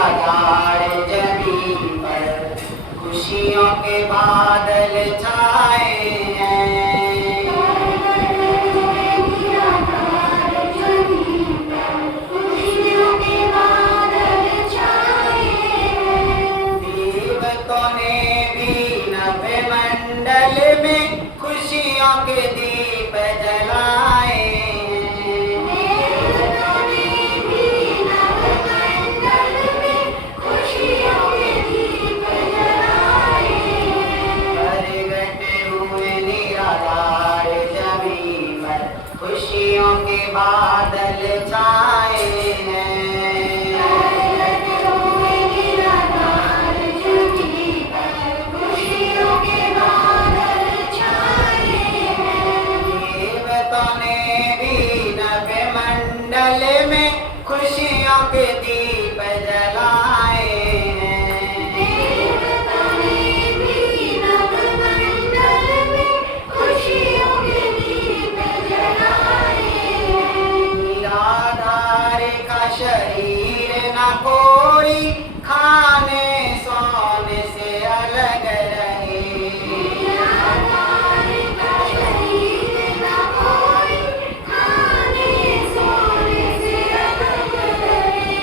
निराधार जमीन पर खुशियों के बादल छाए हैं। देवतों ने भी नभमंडल में खुशियों के दीप जलाए। खुशियों के बादल छाए हैं। खुशियों के बादल छाए हैं। देवताओं ने भी नभमंडल में खुशियों के दीप जलाए हैं। देवताओं ने भी नभमंडल में खुशियों के दीप जलाए हैं। निराधार का शरीर न कोई खाने सोने से अलग रहे। निराधार का शरीर न कोई खाने सोने से अलग रहे।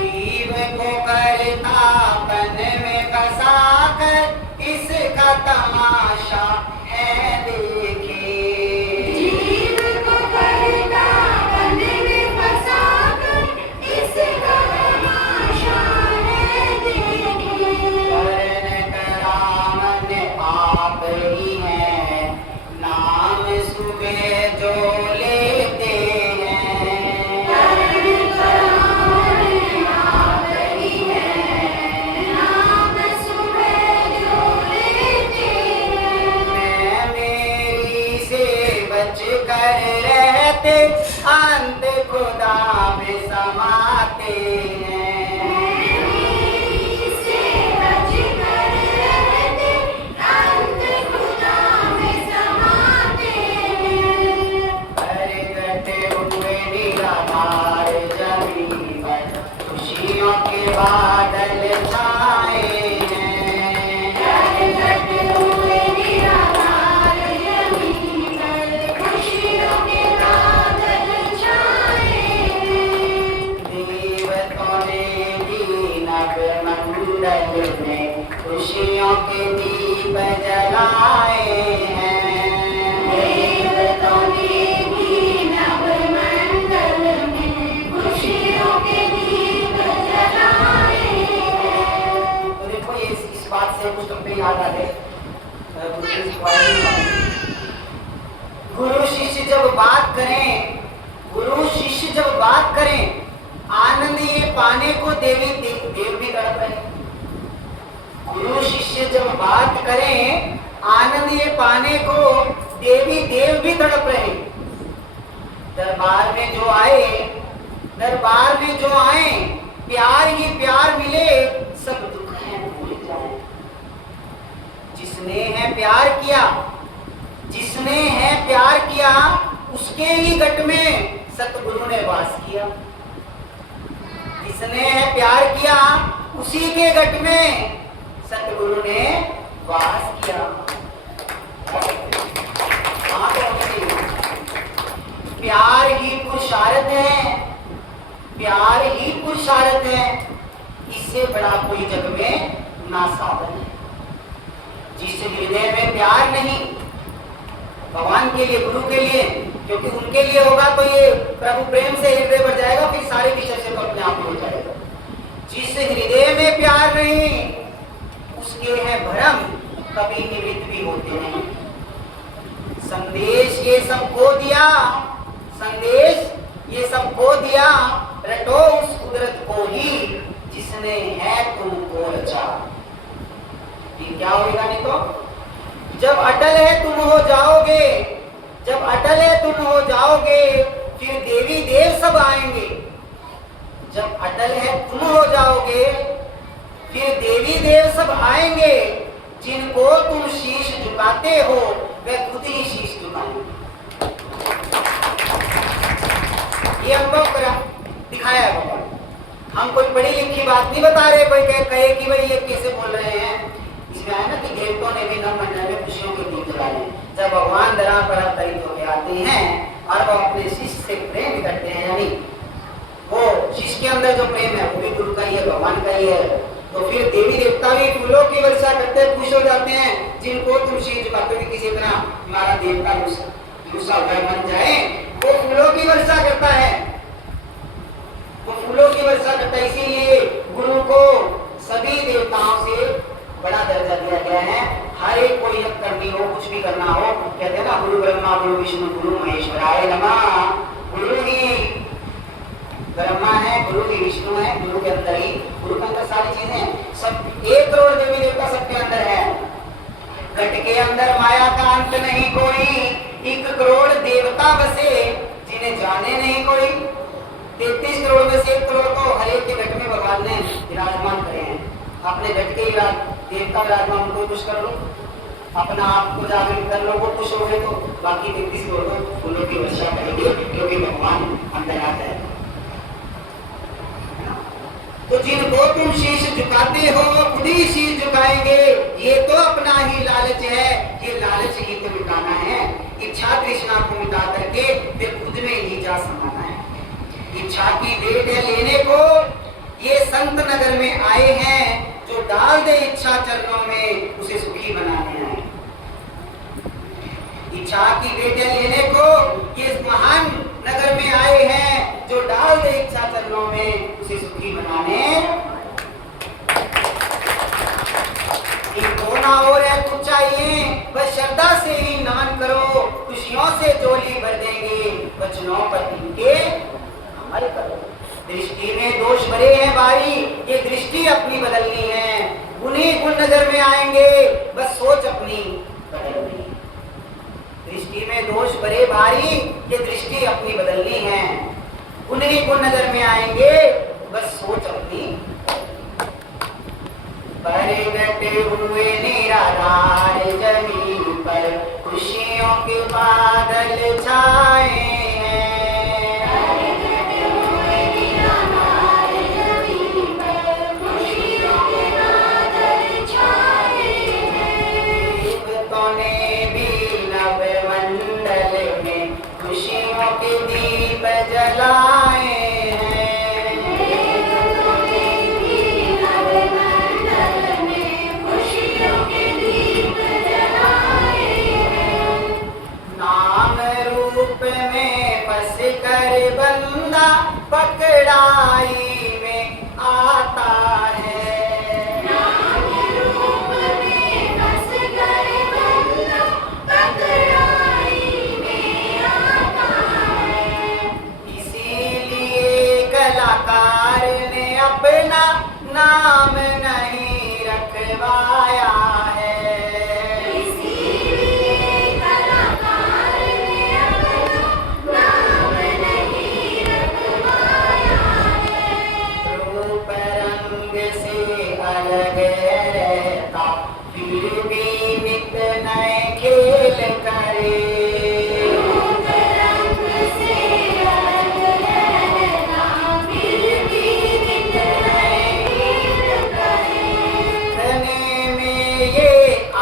जीव को करतापन में फंसाकर इसका तमाशा है देखे। जीव को करतापन में फंसाकर इसका तमाशा है देखे। कर्ण करामन आप ही हैं, नाम सुबह जो लेते हैं। कर्ण करामन आप ही हैं, नाम सुबह जो लेते हैं। मैं मेरी से बच कर रहते अंत खुदा में समाते हैं। मेरी से बच कर रहते अंत खुदा में समाते हैं। प्रगट हुए निराधार जमीन पर खुशियों के बादल छाए हैं। प्रगट हुए निराधार जमीन पर खुशियों के बादल छाए हैं। देवताओं ने भी नभमंडल में खुशियों के दीप जलाए हैं। देवताओं ने भी नभमंडल में खुशियों के दीप जलाए हैं। तो देखो ये इस बात से कुछ तुम पे याद आ गए। गुरु शिष्य जब बात करें, गुरु शिष्य जब बात करें, आनंद ये पाने को देवी देव भी तड़प रहे। गुरु शिष्य जब बात करें, आनंद ये पाने को देवी देव भी तड़प रहे। दरबार में जो आए, दरबार में जो आए, प्यार ही प्यार मिले, सब दुख है भूल जाए। जिसने है प्यार किया, जिसने है प्यार किया, उसके ही गट में सतगुरु ने वास किया। जिसने है प्यार किया, उसी के गट में सतगुरु ने वास किया। प्यार ही पुरुषार्थ है, प्यार ही पुरुषार्थ है। इससे बड़ा कोई जग में ना साधन है। जिस हृदय में प्यार नहीं, भगवान के लिए, गुरु के लिए, क्योंकि उनके लिए होगा तो ये प्रभु प्रेम से हृदय भर जाएगा, फिर सारे विषय से तो अपने आप हो जाएगा। जिस हृदय में प्यार नहीं, उसके है भ्रम, कभी निवृत्त भी होते नहीं। संदेश ये सबको दिया, संदेश ये सबको दिया, रटो उस कुदरत को ही जिसने है तुमको रचा। ये क्या होगा? नहीं तो जब अटल है तुम हो जाओगे, जब अटल है तुम हो जाओगे, फिर देवी देव सब आएंगे। जब अटल है तुम हो जाओगे, फिर देवी देव सब आएंगे। जिनको तुम शीश झुकाते हो, वे खुद ही शीश झुकाएंगे। ये अनुभव करा दिखाया भगवान। हम कोई पढ़ी लिखी बात नहीं बता रहे, कोई कहे कि भाई ये कैसे बोल रहे हैं। इसमें है ना कि देवताओं ने भी न मरने में खुशियों के दीप जलाए। जब भगवान धरा पर अवतरित होकर आते हैं और वो अपने शिष्य से प्रेम करते हैं, यानी वो शिष्य के अंदर जो प्रेम है वो भी गुरु का ही है, भगवान का ही है, तो फिर देवी देवता भी फूलों की वर्षा करते हैं, खुश हो जाते हैं। जिनको तुम शीश झुकाते हो किसी तरह हमारा देवता गुस्सा हुआ मन जाए, वो फूलों की वर्षा करता है, वो फूलों की वर्षा करता है। इसीलिए गुरु को सभी देवताओं से बड़ा दर्जा दिया गया है। हर एक कोई कर्मी हो, कुछ भी करना हो, कहते हैं ना गुरु ब्रह्मा गुरु विष्णु गुरु महेश्वराय नमः। गुरु ही ब्रह्मा है, गुरु ही विष्णु है, गुरु के अंदर ही, गुरु के अंदर सारी चीजें, सब 1 करोड़ देवी देवता सबके अंदर है। घट के अंदर माया का अंत नहीं कोई, 1 करोड़ देवता बसे जिन्हें जाने नहीं कोई। 33 करोड़ में से 1 करोड़ को हर एक के घट में भगवान ने विराजमान करे हैं। अपने घट के देवता विराजमान, उनको खुश कर लो, अपना आप को जागृत कर लो, वो खुश हो गए तो बाकी 33 करोड़ को फूलों की वर्षा करेंगे, क्योंकि भगवान अंदर आता है। तो जिनको तुम शीश झुकाते हो खुद ही शीश झुकाएंगे। ये तो अपना ही लालच है, ये लालच ही तो मिटाना है। इच्छा तृष्णा को मिटा करके फिर खुद में ही जा समाना है। इच्छा की भेंट लेने को ये संत नगर में आए हैं, जो डाल दे इच्छा चरणों में उसे सुखी बनाने आए। इच्छा की भेंट लेने को ये महान नगर में आए हैं, जो डाल दे इच्छा चरणों में उसे सुखी बनाने। इनको ना और है कुछ चाहिए, बस श्रद्धा से ही नमन करो, खुशियों से झोली भर देंगे, वचनों पर इनके अमल करो। दृष्टि में दोष भरे हैं भाई, ये दृष्टि अपनी बदलनी है। उन्हीं गुण नजर में आएंगे, बस सोच अपनी बदलनी। दृष्टि में दोष भरे भाई, ये दृष्टि अपनी बदलनी है। उन्हीं गुण नजर में आएंगे, बस सोच अपनी। परगटे हुए निराधार जमीन पर खुशियों के बादल छाए हैं। देवताओं ने भी नवमंडल में खुशियों के दीप जलाए हैं। नाम रूप में बस कर बंदा पकड़ाई में आता है। नाम रूप में बस कर बंदा पकड़ाई में आता है। इसीलिए कलाकार ने अपना नाम नहीं रखवाया है। अलग रहता फिर भी नित नए खेल करे। रंग से अलग रहता फिर भी नित नए खेल करे। कहने में ये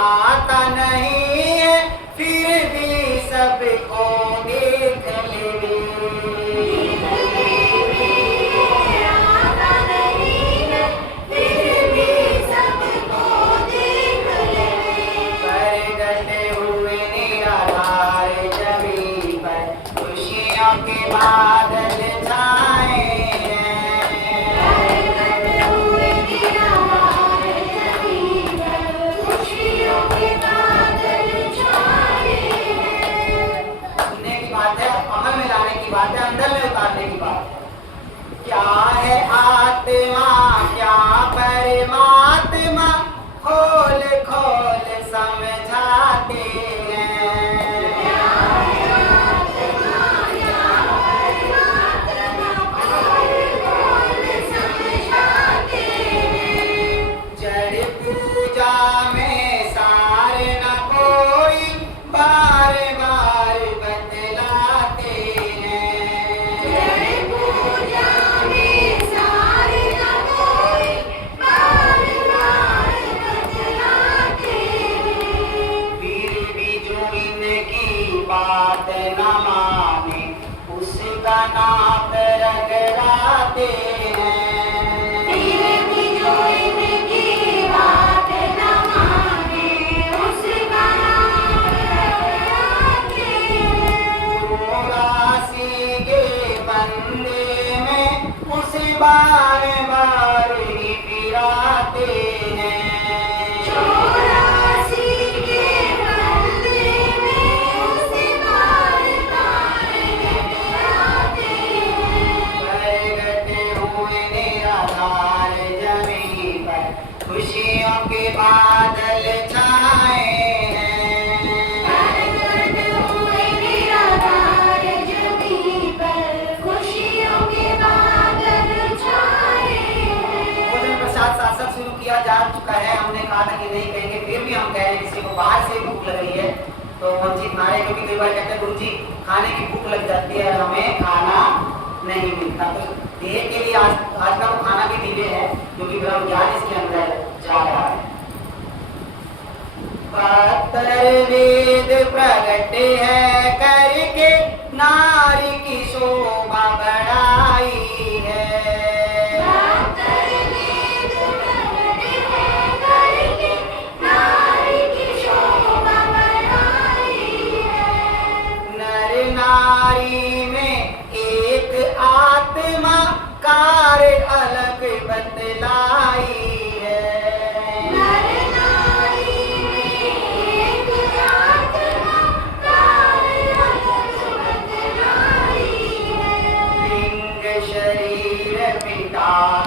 आता नहीं है फिर भी सबको देख ले। हुए जा चुका है, हमने कहा था कि नहीं कहेंगे, फिर भी हम कह रहे हैं किसी को बाहर से भूख लग रही है तो वंचित ना रहे, क्योंकि कई बार कहते हैं गुरु जी खाने की भूख लग जाती है, हमें खाना नहीं मिलता। तो देह के लिए आज का वो खाना भी दिव्य है, क्योंकि ब्रह्म ज्ञान इसके अंदर जा रहा है। वेद प्रगट है करके नारी की शोभा बढ़ाई है। नर नारी में एक आत्मा कार्य अलग बतलाई है।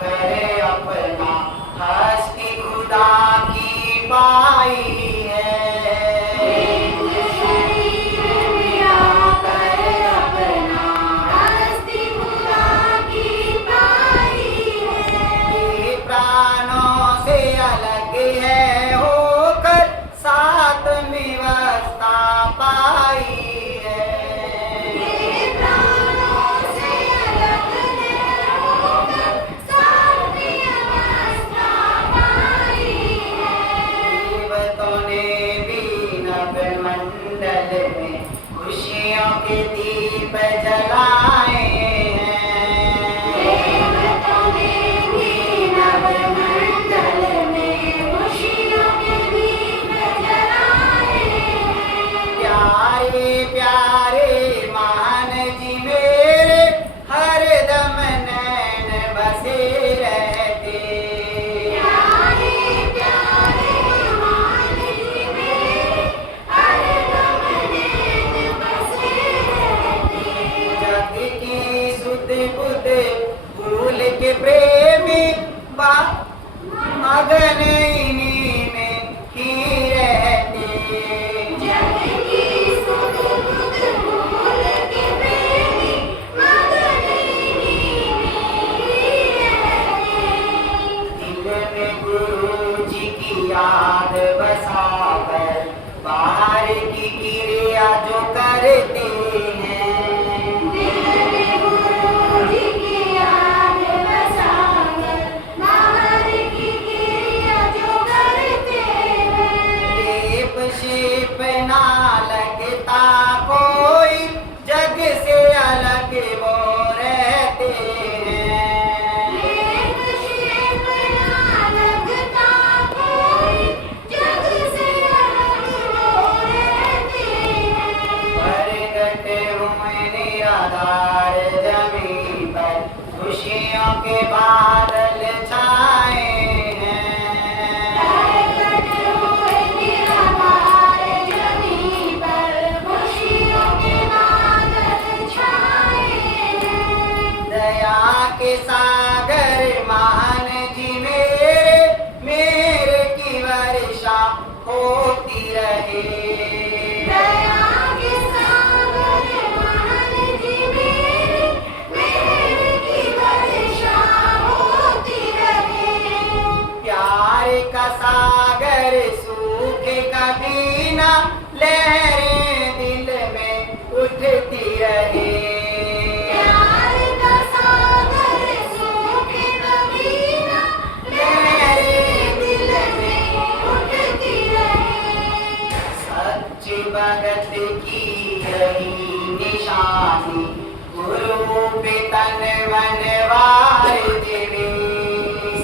करे अपना हस्ती खुदा की पाई है। करे अपना हस्ती खुदा की पाई है। प्राणों से अलग है होकर सातवीं अवस्था पाई है। खुशियों के दीप जलाए हैं। देवताओं ने भी नवमंडल में खुशियों के दीप जलाए हैं। प्यारे प्यारे मान जी मेरे हरदम नैन बसे रहते। भूल के प्रेमी मगन इन्हीं में ही रहते। जग की सुध बुध भूल के प्रेमी मगन इन्हीं में ही रहते। दिल में गुरु जी की याद बसाकर बाहर की क्रिया जो करते हैं। ना लगता कोई जग से अलग वो रहते हैं। ना लगता कोई जग से अलग वो रहते हैं। प्रगट हुए निराधार जमीन पर खुशियों के बादल छाए। के सागर महान जी मेरे की वर्षा होती रहे। दया के सागर महान जी मेरे की वर्षा होती रहे। प्यार का सागर सूखे कभी ना, लहरें दिल में उठती रहे। भगत की यही निशानी गुरु पे तन मन वार देवे।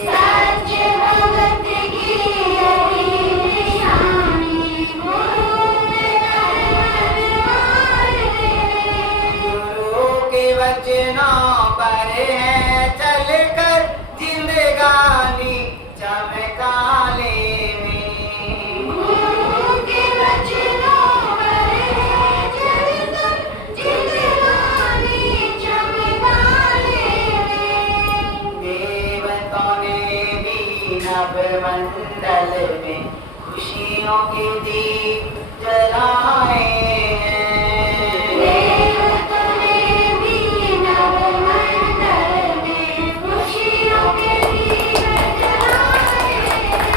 सच भगत की यही निशानी गुरु पे तन मन वार देवे। गुरु के वचनों पर है चलकर जिंदगानी चमकाले। नवमंडल में खुशियों के दीप जलाए हैं। देवताओं ने भी नवमंडल में खुशियों के दीप जलाए हैं।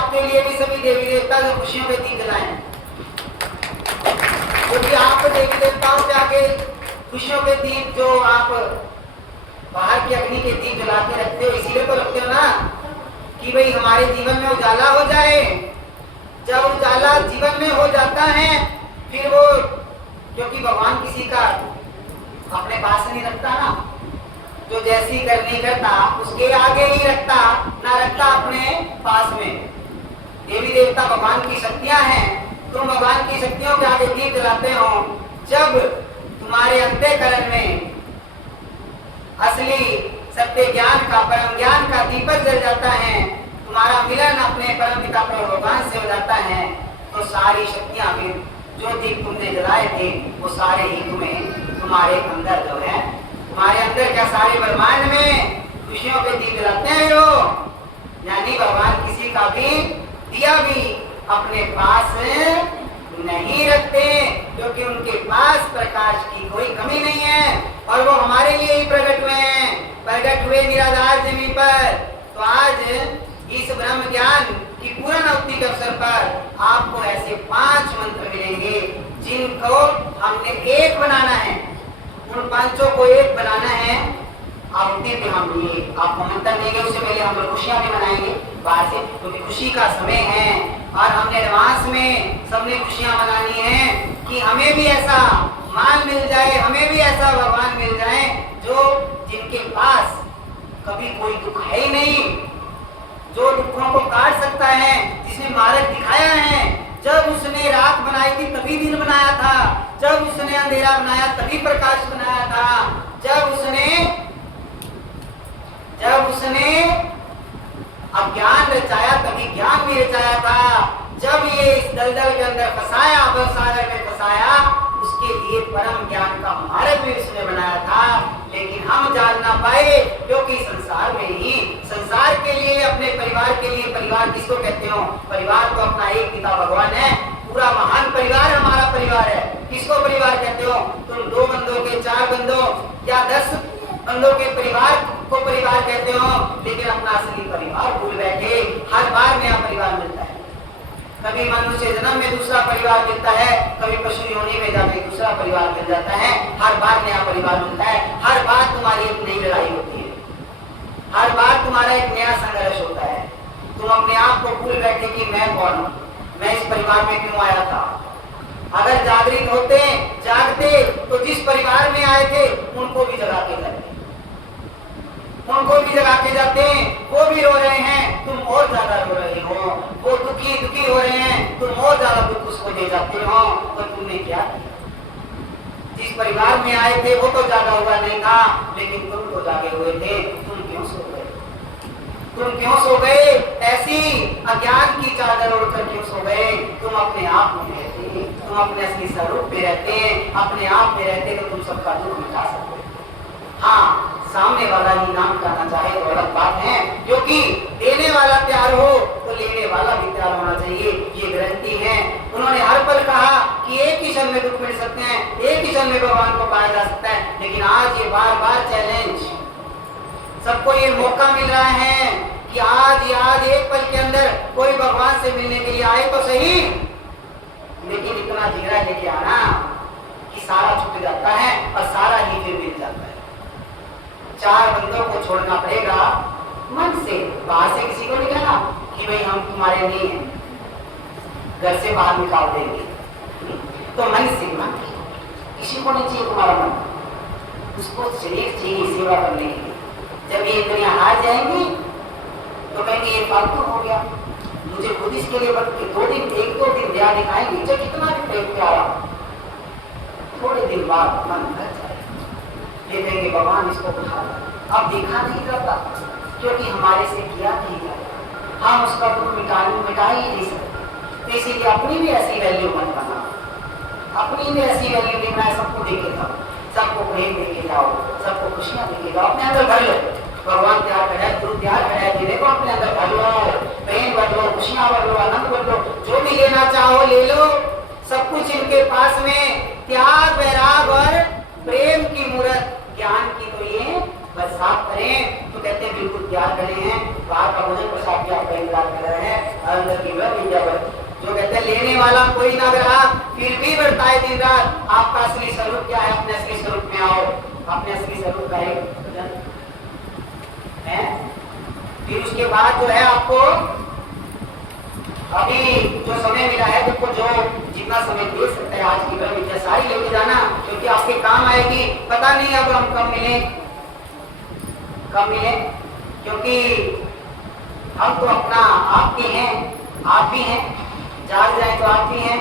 आपके लिए भी सभी देवी देवता जो खुशियों के दीप जलाएं, क्योंकि आप देवी देवताओं के आगे खुशियों के दीप जो आप बाहर की अग्नि के दीप जला के रखते हो, इसीलिए तो रखते हो ना कि भाई हमारे जीवन में उजाला हो जाए। जब उजाला जीवन में हो जाता है फिर वो, क्योंकि भगवान किसी का अपने पास नहीं रखता ना, जो जैसी करनी करता उसके आगे ही रखता, ना रखता अपने पास में। देवी देवता भगवान की शक्तियां हैं, तुम भगवान की शक्तियों के आगे दीप जलाते हो। जब तुम्हारे अंतःकरण में असली सत्य ज्ञान का, परम ज्ञान का दीपक जल जाता है, तुम्हारा मिलन अपने परम पिता भगवान से हो जाता है, तो सारी शक्तियां फिर जो दीप तुमने जलाए थे वो सारे ही तुम्हारे अंदर जो है, तुम्हारे अंदर क्या सारे ब्रह्मांड में खुशियों के दीप जलाते हैं लोग। यानी भगवान किसी का भी दिया भी अपने पास नहीं रखते, क्योंकि उनके पास प्रकाश की कोई कमी नहीं है और वो हमारे लिए ही प्रकट हुए हैं, प्रकट हुए निराधार जमीन पर। तो आज इस ब्रह्म ज्ञान की पूर्ण अवधि के अवसर पर आपको ऐसे 5 मंत्र मिलेंगे जिनको हमने एक बनाना है। उन 5 को एक बनाना है। आवृत्ति पे हम लिए आपको मंत्र देंगे, उससे पहले हम लोग खुशियां भी मनाएंगे बाहर से, क्योंकि खुशी का समय है और हमने एडवांस में सबने खुशियां मनानी है कि हमें भी ऐसा मान मिल जाए, हमें भी ऐसा भगवान मिल जाए जो जिनके पास कभी कोई दुख है ही नहीं, जो दुखों को काट सकता है, जिसने मार्ग दिखाया है। जब उसने रात बनाई थी तभी दिन बनाया था, जब उसने अंधेरा बनाया तभी प्रकाश बनाया था, जब उसने अज्ञान रचाया तभी ज्ञान भी रचाया था, जब ये इस दलदल के अंदर फंसाया, भवसागर में फंसाया, उसके लिए परम ज्ञान का मार्ग भी उसने बनाया था। लेकिन हम जान ना पाए, क्योंकि संसार में ही, संसार के लिए, अपने परिवार के लिए, परिवार किसको कहते हो? परिवार तो अपना एक पिता भगवान है, पूरा महान परिवार हमारा परिवार है। किसको परिवार कहते हो? तुम 2 बंदों के, 4 बंदों या 10 बंदों के परिवार को परिवार कहते हो, लेकिन अपना असली परिवार भूल बैठे। हर बार नया परिवार मिलता है, कभी मनुष्य जन्म में दूसरा परिवार मिलता है, कभी पशु योनि में जाके दूसरा परिवार मिल जाता है, हर बार नया परिवार मिलता है। हर बार तुम्हारी एक नई लड़ाई होती है, हर बार तुम्हारा एक नया संघर्ष होता है। तुम अपने आप को भूल बैठे कि मैं कौन हूं, मैं इस परिवार में क्यों आया था। अगर जागृत होते, जागते, तो जिस परिवार में आए थे उनको भी जगा के जाते, उनको भी जगा के जाते हैं। वो भी रो रहे हैं, तुम और ज्यादा रो रहे हो, वो दुखी हो रहे हैं, तुम और ज्यादा दुख उसको दे जाते हो। तो तुमने क्या किया? जिस परिवार में आए थे वो तो जागा हुआ नहीं था, लेकिन तुम तो जागे हुए थे। तुम क्यों सो गए? तुम क्यों सो गए? ऐसी अज्ञान की चादर ओढ़कर क्यों सो गए? तुम अपने आप में रहते, तुम अपने असली स्वरूप में रहते, अपने आप में रहते तो तुम सबका दुख मिटा सकते। हाँ, सामने वाला ही नाम करना चाहे तो अलग बात है, क्योंकि देने वाला तैयार हो तो लेने वाला भी तैयार होना चाहिए, ये गारंटी है। उन्होंने हर पल कहा कि एक ही क्षण में दुख मिल सकते हैं, एक ही क्षण में भगवान को पाया जा सकता है, लेकिन आज ये बार बार चैलेंज, सबको ये मौका मिल रहा है कि आज एक पल के अंदर कोई भगवान से मिलने के लिए आए तो सही, लेकिन इतना जिगरा लेके आना कि सारा छूट जाता है और सारा ही फिर मिल जाता है। 4 बंदों को छोड़ना पड़ेगा मन से, बाहर से किसी को नहीं कहना कि भाई हम तुम्हारे नहीं हैं, घर से बाहर निकाल देंगे। तो मन से, मन किसी को नहीं चाहिए तुम्हारा मन, उसको शरीर चाहिए सेवा करने के लिए। जब ये दुनिया हार जाएंगी तो कहेंगे ये फालतू हो गया, मुझे खुद इसके लिए 2 दिन, 1-2 दिन दया दिखाएंगे, जब कितना भी प्रेम प्यारा, थोड़े दिन बाद मन भर जाए, देखेंगे भगवान इसको उठा, अब देखा नहीं जाता, क्योंकि हमारे से किया नहीं जाता, हम उसका दुख मिटा ही नहीं सकते। तो इसीलिए अपनी भी ऐसी वैल्यू मत बना, अपनी भी ऐसी वैल्यू देखना है, सबको देके जाओ, सबको प्रेम देके जाओ, सबको खुशियां देके जाओ, अपने अंदर भर लो। भगवान प्यार करे, गुरु प्यार करे, धीरे को अपने अंदर भर लो, प्रेम भर लो, खुशियां भर लो, आनंद भर लो, जो भी लेना चाहो ले लो, सब कुछ इनके पास में। त्याग, वैराग और प्रेम की मूर्त ज्ञान की तो ये बरसात करें। तो कहते हैं बिल्कुल तैयार खड़े हैं, बाहर का भोजन प्रसाद की आपका इंतजार कर रहे हैं, अंदर की वह विद्या पर जो कहते हैं लेने वाला कोई ना रहा, फिर भी बढ़ता है दिन रात। आपका असली स्वरूप क्या है? अपने असली स्वरूप में आओ, अपने असली स्वरूप का एक भजन है। फिर उसके बाद जो है आपको अभी जो समय मिला है, देखो जो जितना समय दे सकता है आज की ब्रह्म विद्या सारी लेके जाना, क्योंकि आपके काम आएगी। पता नहीं अब हम कब मिले, क्योंकि हम तो अपना आप भी हैं, आप भी हैं, जाग जाए तो आप भी हैं,